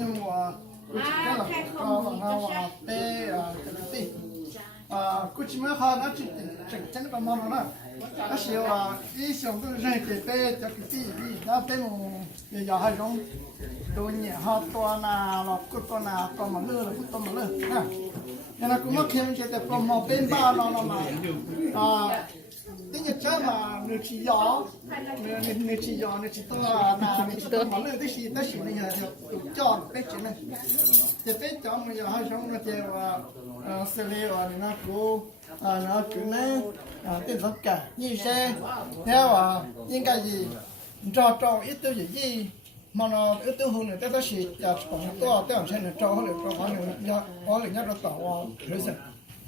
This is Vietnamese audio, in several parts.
我估计这了，我被对，估计没好那真个忙了，那是我一想到人给被这个地，那被我也要还用多年好多那了，不多那多么乐了，不多么乐啊，原来我们看见的不毛病吧了嘛这这嘛，你去要，你去要，你去多那，你去多嘛乐的是，那是那个叫被钱呢，这被叫么要还上那些是嘞你那股那股呢这怎个你些，那应该是找一堆是mà nó ít tiêu hơn nữa, cái đó là còn to, cái trên này trâu hơn nữa, trâu hơn nữa, có là nhát nó tàu rồi sao,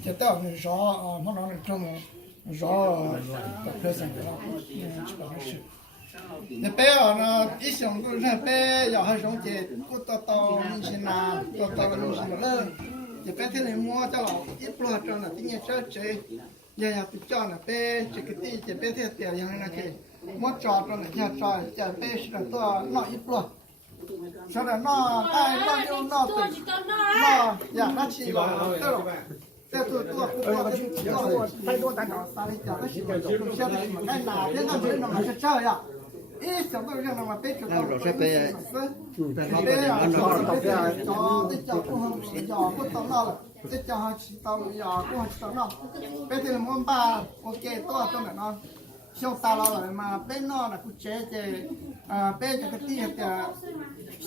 cái tàu này gió, mà nó này trâu này gió, tập rồi sao, chỉ có cái sự. Để bé nó ít xong cũng ra bé, giờ hay sống chết, cũng to như thế nào, to như thế nào lớn, để bé thế này mua cho nó ít lo cho nó, tí nhẹ chơi, giờ bị cho nó bé, chỉ cái tí, chỉ bé thế tiền như này cái. Mất trò cho người ta trò chả bé là tôi nó ít luôn sau đó nó ai nó yêu nó tự nó dạ nó chỉ là tôi thay đổi đánh nó sao đi chả nó chỉ là tôi sẽ đi mà cái nào thế nó chơi nó sẽ chơi à ít xong tôi rằng là bé cho tôi sẽ bé bé cho cái cho cũng không sẽ cho cũng tao nó cái cho chỉ tao giờ cũng chỉ tao nó bé thì muốn ba ok tôi cho nó xong ta lo lại mà bên nó là cũng chế bên cho cái tiền thì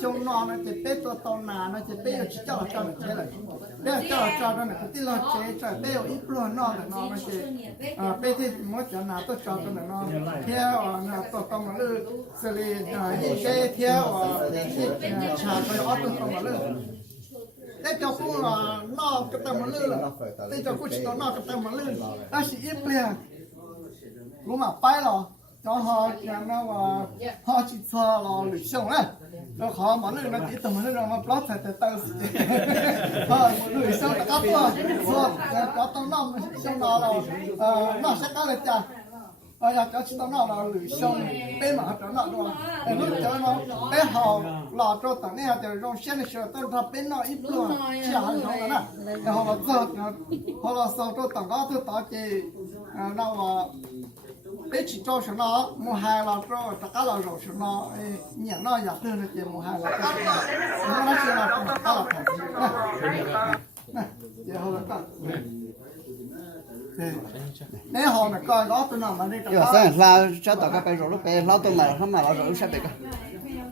xong nó thì bên tôi tao nó thì bên chỉ cho nó chế lại bên cho nó cái tiền lo chế cho bên ít luôn nó là nó thì bên thì mỗi chỗ nào tôi cho nó theo là tôi tao mà lư xử lý những cái theo trả cho nó tôi tao mà lư để cho cũng là nó cái tao mà lư là để cho cũng chỉ nó cái tao mà lư đó chỉ ít liền lúc mà bay rồi cho họ làm nó họ chỉ cho nó lười xong đấy rồi họ mà lười nó chỉ tầm nó rồi mà plot phải từ từ họ lười xong tất cả rồi có tao năm xong nó rồi nó sẽ có được chưa giờ cho chúng nó là lười xong bé mà cho nó rồi lúc cho nó bé họ lò cho tao này thì rồi xem là tao ra bé nó ít luôn chỉ là rồi nè họ là giờ họ là sau cho tao đó tôi tao chỉ nó bé chỉ cho nó mua hai là cho tất cả là rồi nó nhận nó giả tư là chỉ mua hai là nó chỉ là tất cả là thật nè giờ họ là tất nếu họ mà coi đó tôi nào mà đi giờ sáng là cho tao cái rồi lúc bé lao tôi mà không mà lao rồi sẽ bị cái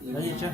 đấy chứ